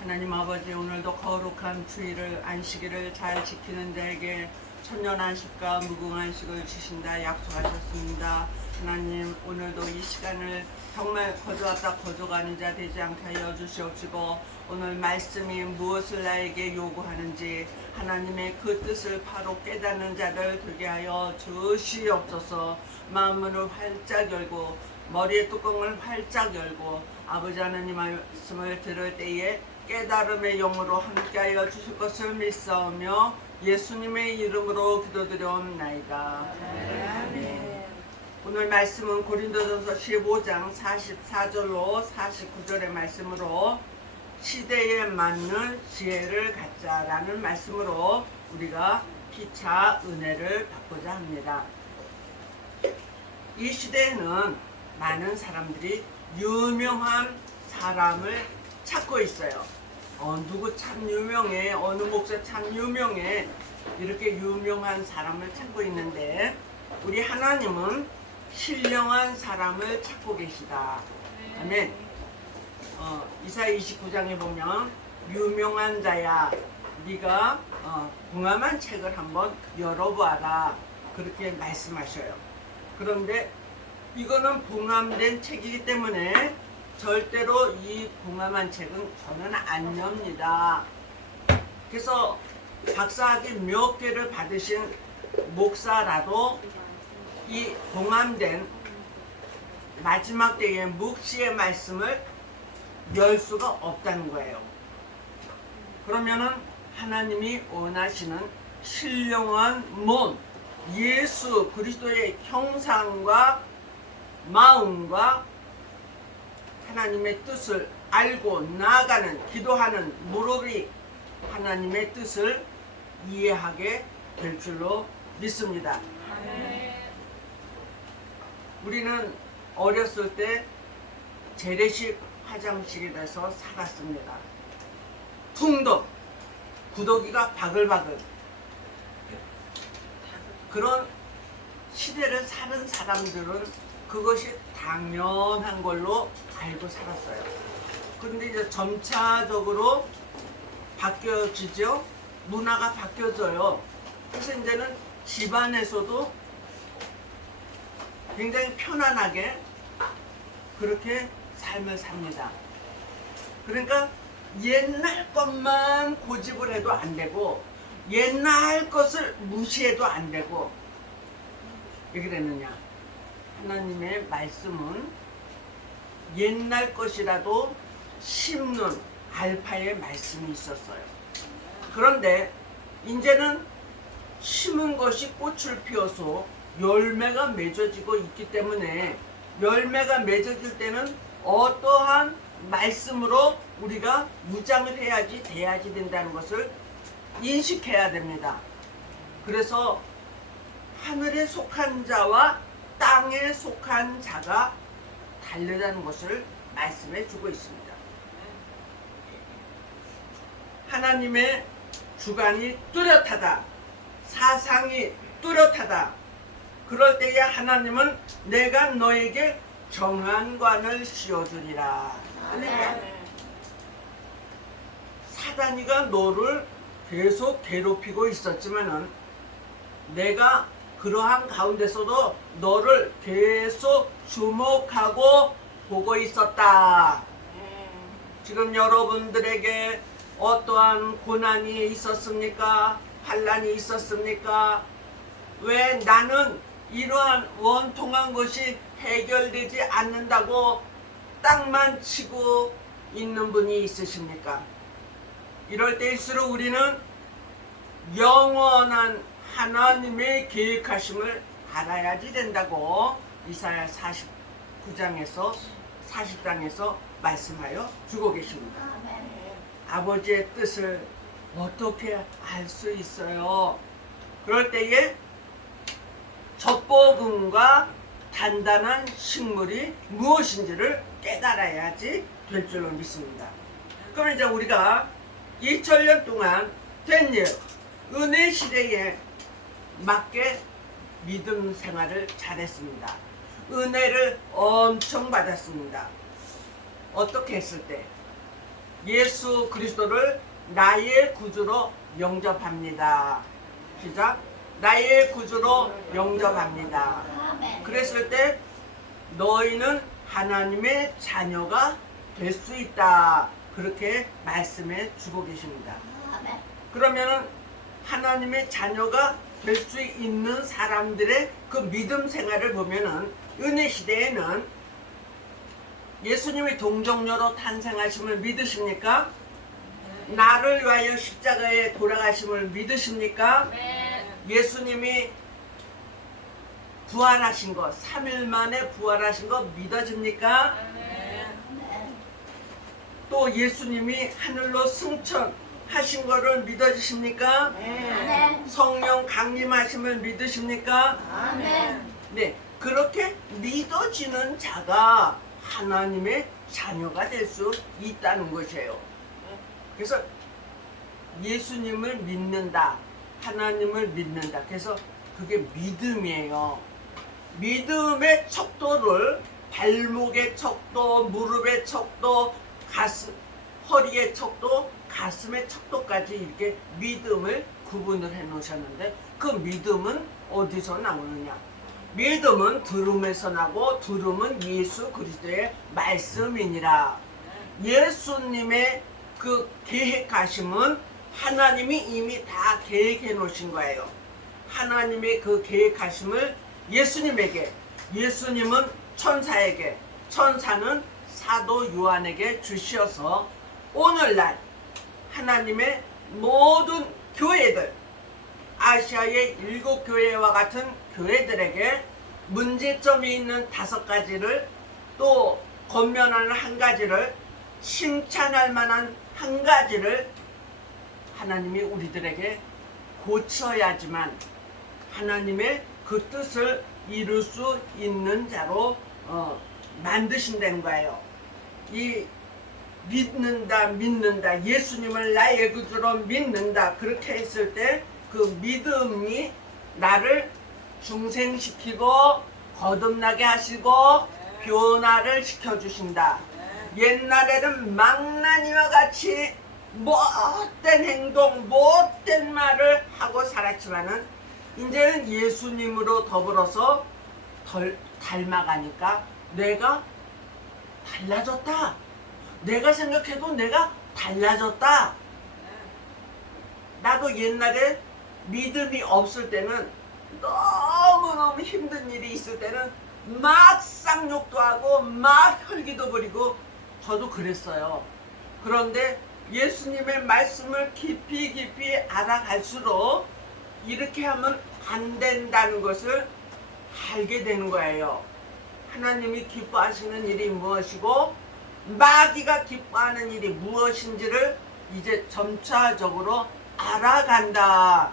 하나님 아버지, 오늘도 거룩한 주일을 안식일을 잘 지키는 자에게 천년안식과 무궁안식을 주신다 약속하셨습니다. 하나님, 오늘도 이 시간을 정말 거저왔다 거저가는 자 되지 않게 하여 주시옵시고, 오늘 말씀이 무엇을 나에게 요구하는지 하나님의 그 뜻을 바로 깨닫는 자들 되게 하여 주시옵소서. 마음문을 활짝 열고 머리의 뚜껑을 활짝 열고 아버지 하나님 말씀을 들을 때에 깨달음의 영으로 함께하여 주실 것을 믿사오며 예수님의 이름으로 기도드려옵나이다. 아멘. 오늘 말씀은 고린도전서 15장 44절로 49절의 말씀으로 시대에 맞는 지혜를 갖자라는 말씀으로 우리가 피차 은혜를 받고자 합니다. 이 시대에는 많은 사람들이 유명한 사람을 찾고 있어요. 누구 참 유명해, 어느 목사 참 유명해, 이렇게 유명한 사람을 찾고 있는데 우리 하나님은 신령한 사람을 찾고 계시다. 아멘. 이사야 29장에 보면 유명한 자야, 네가 궁함한 책을 한번 열어보아라, 그렇게 말씀하셔요. 그런데 이거는 봉함된 책이기 때문에 절대로 이 봉함한 책은 저는 안 엽니다. 그래서 박사학위 몇 개를 받으신 목사라도 이 봉함된 마지막 때의 묵시의 말씀을 열 수가 없다는 거예요. 그러면은 하나님이 원하시는 신령한 몸, 예수 그리스도의 형상과 마음과 하나님의 뜻을 알고 나아가는, 기도하는 무릎이 하나님의 뜻을 이해하게 될 줄로 믿습니다. 우리는 어렸을 때 재래식 화장실에서 살았습니다. 퉁덕, 구더기가 바글바글, 그런 시대를 사는 사람들은 그것이 당연한 걸로 알고 살았어요. 그런데 이제 점차적으로 바뀌어지죠. 문화가 바뀌어져요. 그래서 이제는 집안에서도 굉장히 편안하게 그렇게 삶을 삽니다. 그러니까 옛날 것만 고집을 해도 안 되고 옛날 것을 무시해도 안 되고. 왜 그랬느냐? 하나님의 말씀은 옛날 것이라도 심는 알파의 말씀이 있었어요. 그런데 이제는 심은 것이 꽃을 피워서 열매가 맺어지고 있기 때문에 열매가 맺어질 때는 어떠한 말씀으로 우리가 무장을 해야지 돼야지 된다는 것을 인식해야 됩니다. 그래서 하늘에 속한 자와 땅에 속한 자가 다르다는 것을 말씀해 주고 있습니다. 하나님의 주관이 뚜렷하다, 사상이 뚜렷하다. 그럴 때에 하나님은 내가 너에게 정한관을 씌워주리라. 사단이가 너를 계속 괴롭히고 있었지만은 내가 그러한 가운데서도 너를 계속 주목하고 보고 있었다. 지금 여러분들에게 어떠한 고난이 있었습니까? 환난이 있었습니까? 왜 나는 이러한 원통한 것이 해결되지 않는다고 땅만 치고 있는 분이 있으십니까? 이럴 때일수록 우리는 영원한 하나님의 계획하심을 알아야지 된다고 이사야 49장에서 40장에서 말씀하여 주고 계십니다. 아버지의 뜻을 어떻게 알 수 있어요? 그럴 때에 젖보금과 단단한 식물이 무엇인지를 깨달아야지 될 줄로 믿습니다. 그럼 이제 우리가 2000년 동안 된 일, 은혜 시대에 맞게 믿음 생활을 잘했습니다. 은혜를 엄청 받았습니다. 어떻게 했을 때? 예수 그리스도를 나의 구주로 영접합니다. 시작. 나의 구주로 영접합니다. 그랬을 때 너희는 하나님의 자녀가 될 수 있다. 그렇게 말씀해 주고 계십니다. 그러면은 하나님의 자녀가 될 수 있는 사람들의 그 믿음 생활을 보면은 은혜 시대에는 예수님이 동정녀로 탄생하심을 믿으십니까? 나를 위하여 십자가에 돌아가심을 믿으십니까? 예수님이 부활하신 것, 3일 만에 부활하신 것 믿어집니까? 또 예수님이 하늘로 승천하신 것을 믿어지십니까? 성령 강림하심을 믿으십니까? 네, 그렇게 믿어지는 자가 하나님의 자녀가 될 수 있다는 것이에요. 그래서 예수님을 믿는다, 하나님을 믿는다. 그래서 그게 믿음이에요. 믿음의 척도를 발목의 척도, 무릎의 척도, 가슴, 허리의 척도, 가슴의 척도까지 이렇게 믿음을 구분을 해 놓으셨는데 그 믿음은 어디서 나오느냐? 믿음은 들음에서 나고 들음은 예수 그리스도의 말씀이니라. 예수님의 그 계획하심은 하나님이 이미 다 계획해 놓으신 거예요. 하나님의 그 계획하심을 예수님에게, 예수님은 천사에게, 천사는 사도 요한에게 주시어서 오늘날 하나님의 모든 교회들, 아시아의 7교회와 같은 교회들에게 문제점이 있는 5가지를, 또 권면하는 1가지를, 칭찬할 만한 1가지를 하나님이 우리들에게 고쳐야지만 하나님의 그 뜻을 이룰 수 있는 자로 만드신다는 거예요. 이 믿는다, 예수님을 나의 구주로 믿는다, 그렇게 했을 때 그 믿음이 나를 중생시키고 거듭나게 하시고 변화를 시켜주신다. 옛날에는 망나니와 같이 못된 행동, 못된 말을 하고 살았지만은 이제는 예수님으로 더불어서 닮아가니까 내가 달라졌다. 내가 생각해도 내가 달라졌다. 나도 옛날에 믿음이 없을 때는 너무너무 힘든 일이 있을 때는 막 쌍욕도 하고 막 혈기도 부리고 저도 그랬어요. 그런데 예수님의 말씀을 깊이 알아갈수록 이렇게 하면 안 된다는 것을 알게 되는 거예요. 하나님이 기뻐하시는 일이 무엇이고 마귀가 기뻐하는 일이 무엇인지를 이제 점차적으로 알아간다.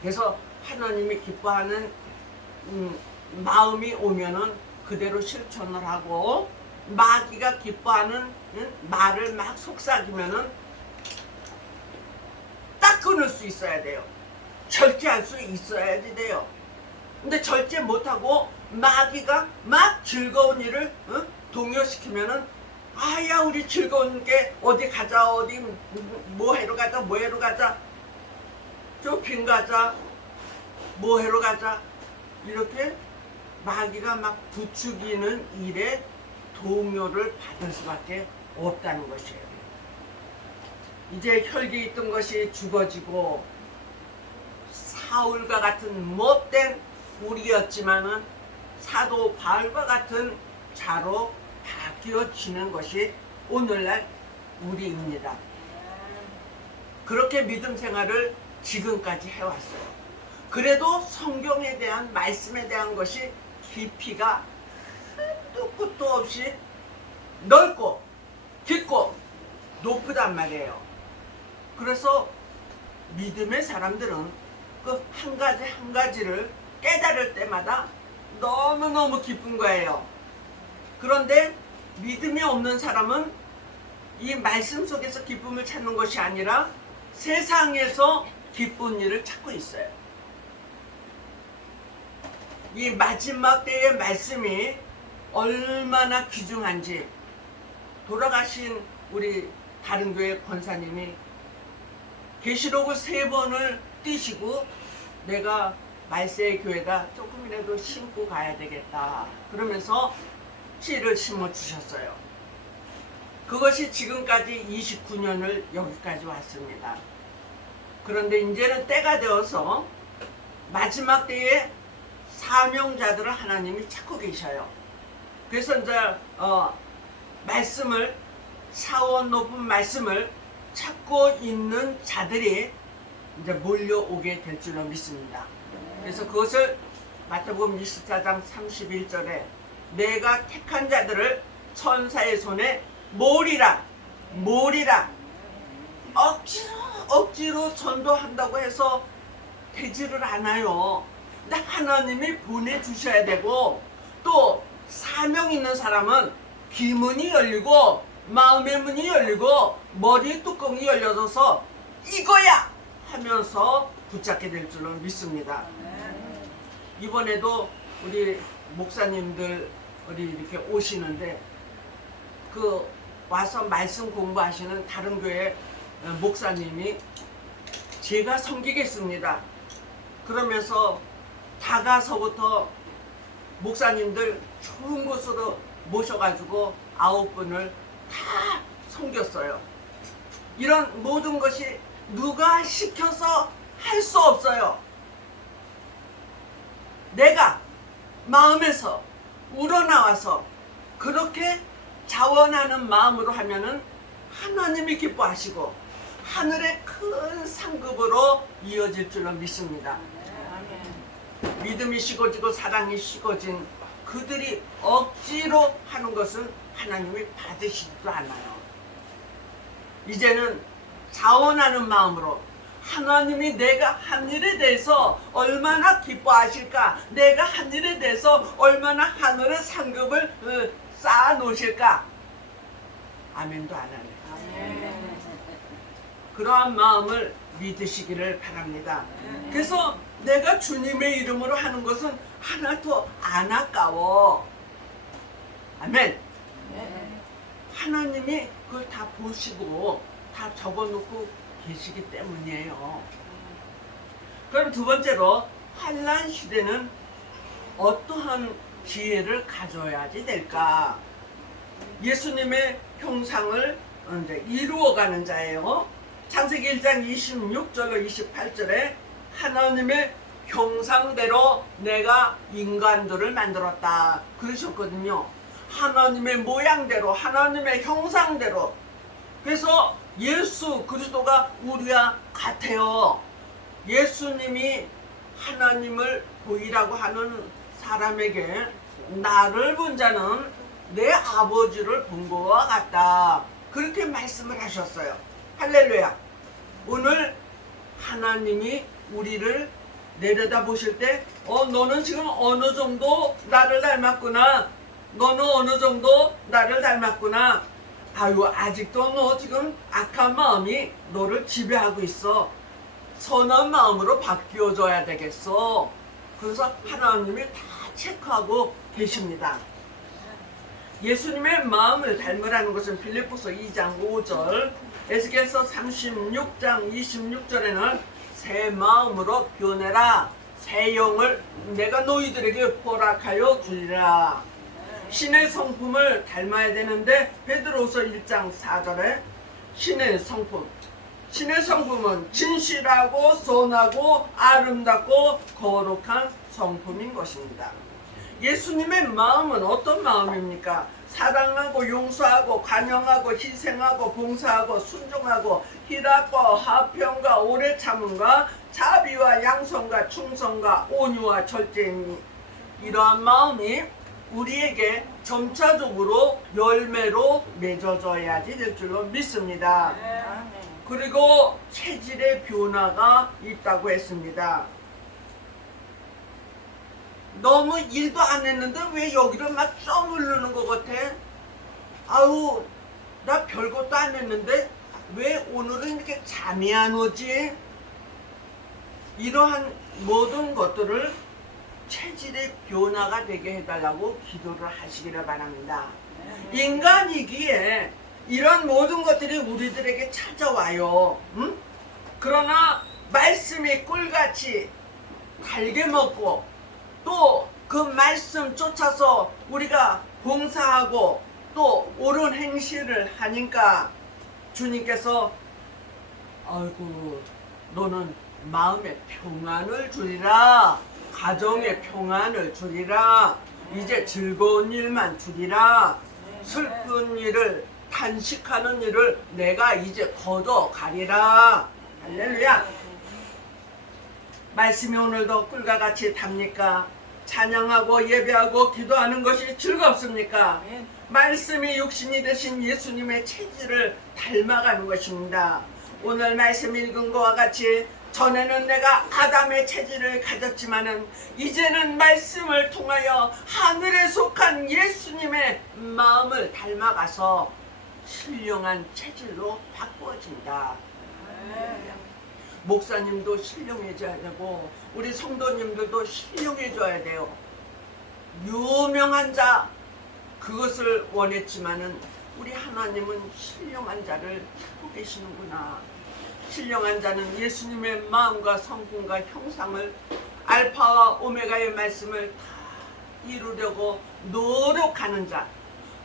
그래서 하나님이 기뻐하는 마음이 오면은 그대로 실천을 하고, 마귀가 기뻐하는 말을 막 속삭이면은 딱 끊을 수 있어야 돼요. 절제할 수 있어야지 돼요. 근데 절제 못하고 마귀가 막 즐거운 일을 동요시키면은 아야 우리 즐거운 게 어디 가자, 어디 뭐해로 가자, 쇼핑 가자, 뭐해로 가자, 이렇게 마귀가 막 부추기는 일에 동요를 받을 수밖에 없다는 것이에요. 이제 혈기 있던 것이 죽어지고 사울과 같은 못된 우리였지만은 사도 바울과 같은 자로 바뀌어지는 것이 오늘날 우리입니다. 그렇게 믿음 생활을 지금까지 해왔어요. 그래도 성경에 대한 말씀에 대한 것이 깊이가 한도 끝도 없이 넓고 깊고 높으단 말이에요. 그래서 믿음의 사람들은 그 한 가지 한 가지를 깨달을 때마다 너무너무 기쁜 거예요. 그런데 믿음이 없는 사람은 이 말씀 속에서 기쁨을 찾는 것이 아니라 세상에서 기쁜 일을 찾고 있어요. 이 마지막 때의 말씀이 얼마나 귀중한지, 돌아가신 우리 다른 교회 권사님이 계시록을 3번을 띄시고 내가 말세의 교회다 조금이라도 심고 가야 되겠다 그러면서 씨를 심어 주셨어요. 그것이 지금까지 29년을 여기까지 왔습니다. 그런데 이제는 때가 되어서 마지막 때에 사명자들을 하나님이 찾고 계셔요. 그래서 이제 말씀을 사원 높은 말씀을 찾고 있는 자들이 이제 몰려오게 될 줄로 믿습니다. 그래서 그것을 마태복음 24장 31절에 내가 택한 자들을 천사의 손에 몰이라 억지로 전도한다고 해서 되지를 않아요. 근데 하나님이 보내주셔야 되고 또 사명 있는 사람은 귀문이 열리고 마음의 문이 열리고 머리 뚜껑이 열려져서 이거야 하면서 붙잡게 될 줄로 믿습니다. 이번에도 우리 목사님들 우리 이렇게 오시는데 그 와서 말씀 공부하시는 다른 교회 목사님이 제가 섬기겠습니다 그러면서 다가서부터 목사님들 좋은 곳으로 모셔가지고 9분을 다 섬겼어요. 이런 모든 것이 누가 시켜서 할 수 없어요. 내가 마음에서 우러나와서 그렇게 자원하는 마음으로 하면은 하나님이 기뻐하시고 하늘의 큰 상급으로 이어질 줄로 믿습니다. 믿음이 식어지고 사랑이 식어진 그들이 억지로 하는 것은 하나님이 받으시지도 않아요. 이제는 자원하는 마음으로 하나님이 내가 한 일에 대해서 얼마나 기뻐하실까, 내가 한 일에 대해서 얼마나 하늘의 상급을 쌓아 놓으실까. 아멘도 안 하네. 그러한 마음을 믿으시기를 바랍니다. 그래서 내가 주님의 이름으로 하는 것은 하나도 안 아까워. 아멘. 하나님이 그걸 다 보시고 다 적어놓고 계시기 때문이에요. 그럼 두 번째로 환난 시대는 어떠한 지혜를 가져야지 될까? 예수님의 형상을 이제 이루어가는 자예요. 창세기 1장 26절로 28절에 하나님의 형상대로 내가 인간들을 만들었다 그러셨거든요. 하나님의 모양대로, 하나님의 형상대로. 그래서 예수 그리스도가 우리와 같아요. 예수님이 하나님을 보이라고 하는 사람에게 나를 본 자는 내 아버지를 본 것과 같다 그렇게 말씀을 하셨어요. 할렐루야. 오늘 하나님이 우리를 내려다 보실 때 너는 지금 어느 정도 나를 닮았구나, 너는 어느 정도 나를 닮았구나, 아유 아직도 너 지금 악한 마음이 너를 지배하고 있어, 선한 마음으로 바뀌어줘야 되겠어. 그래서 하나님이 다 체크하고 계십니다. 예수님의 마음을 닮으라는 것은 빌립보서 2장 5절, 에스겔서 36장 26절에는 새 마음으로 변해라, 새 영을 내가 너희들에게 허락하여 주리라. 신의 성품을 닮아야 되는데 베드로서 1장 4절에 신의 성품은 진실하고 선하고 아름답고 거룩한 성품인 것입니다. 예수님의 마음은 어떤 마음입니까? 사랑하고 용서하고 관용하고 희생하고 봉사하고 순종하고 희락과 화평과 오래 참음과 자비와 양선과 충성과 온유와 절제니, 이러한 마음이 우리에게 점차적으로 열매로 맺어져야지 될 줄로 믿습니다. 그리고 체질의 변화가 있다고 했습니다. 너무 일도 안 했는데 왜 여기를 막 쩌물르는 것 같아? 아우 나 별것도 안 했는데 왜 오늘은 이렇게 잠이 안 오지? 이러한 모든 것들을 체질의 변화가 되게 해달라고 기도를 하시기를 바랍니다. 인간이기에 이런 모든 것들이 우리들에게 찾아와요. 응? 그러나 말씀이 꿀같이 달게 먹고 또 그 말씀 쫓아서 우리가 봉사하고 또 옳은 행실을 하니까 주님께서 아이고 너는 마음의 평안을 주리라, 가정의 평안을 주리라, 이제 즐거운 일만 주리라, 슬픈 일을 탄식하는 일을 내가 이제 걷어가리라. 할렐루야. 말씀이 오늘도 꿀과 같이 답니까? 찬양하고 예배하고 기도하는 것이 즐겁습니까? 말씀이 육신이 되신 예수님의 체질을 닮아가는 것입니다. 오늘 말씀 읽은 것과 같이 전에는 내가 아담의 체질을 가졌지만은 이제는 말씀을 통하여 하늘에 속한 예수님의 마음을 닮아가서 신령한 체질로 바꾸어진다. 목사님도 신령해져야 되고 우리 성도님들도 신령해져야 돼요. 유명한 자 그것을 원했지만은 우리 하나님은 신령한 자를 찾고 계시는구나. 신령한 자는 예수님의 마음과 성품과 형상을 알파와 오메가의 말씀을 다 이루려고 노력하는 자.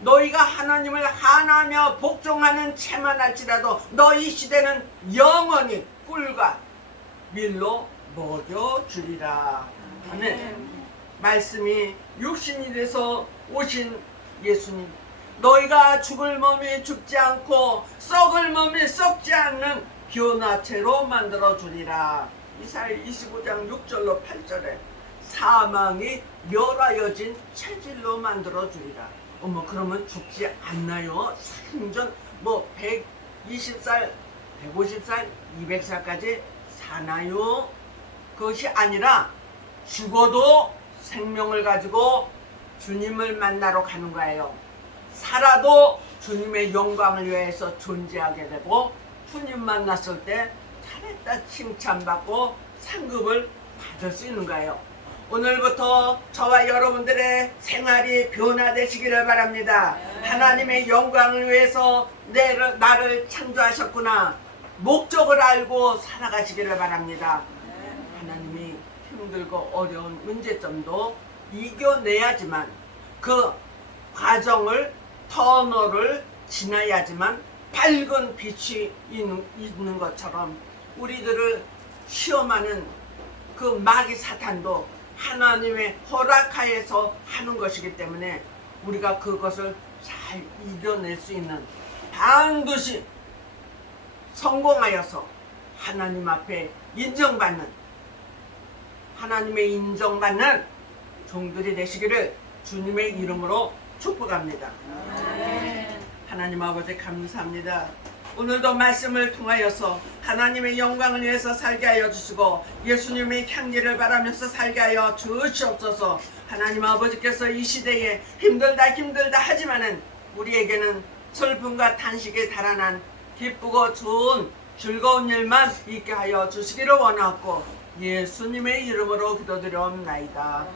너희가 하나님을 하나며 복종하는 채만 할지라도 너희 시대는 영원히 꿀과 밀로 먹여주리라. 아멘. 말씀이 육신이 돼서 오신 예수님, 너희가 죽을 몸이 죽지 않고 썩을 몸이 썩지 않는 변화체로 만들어주리라. 이사야 25장 6절로 8절에 사망이 멸하여진 체질로 만들어주리라. 어머, 그러면 죽지 않나요? 생전 120살 150살 200살까지 사나요? 그것이 아니라 죽어도 생명을 가지고 주님을 만나러 가는 거예요. 살아도 주님의 영광을 위해서 존재하게 되고 주님 만났을 때 잘했다 칭찬받고 상급을 받을 수 있는 거예요. 오늘부터 저와 여러분들의 생활이 변화되시기를 바랍니다. 하나님의 영광을 위해서 나를 창조하셨구나. 목적을 알고 살아가시기를 바랍니다. 하나님이 힘들고 어려운 문제점도 이겨내야지만 그 과정을 터널을 지나야지만 밝은 빛이 있는 것처럼 우리들을 시험하는 그 마귀 사탄도 하나님의 허락하에서 하는 것이기 때문에 우리가 그것을 잘 이겨낼 수 있는 반드시 성공하여서 하나님 앞에 인정받는 하나님의 인정받는 종들이 되시기를 주님의 이름으로 축복합니다. 하나님 아버지 감사합니다. 오늘도 말씀을 통하여서 하나님의 영광을 위해서 살게 하여 주시고 예수님의 향기를 바라면서 살게 하여 주시옵소서. 하나님 아버지께서 이 시대에 힘들다 하지만은 우리에게는 슬픔과 탄식에 달아난 기쁘고 좋은 즐거운 일만 있게 하여 주시기를 원하고 예수님의 이름으로 기도드려옵나이다.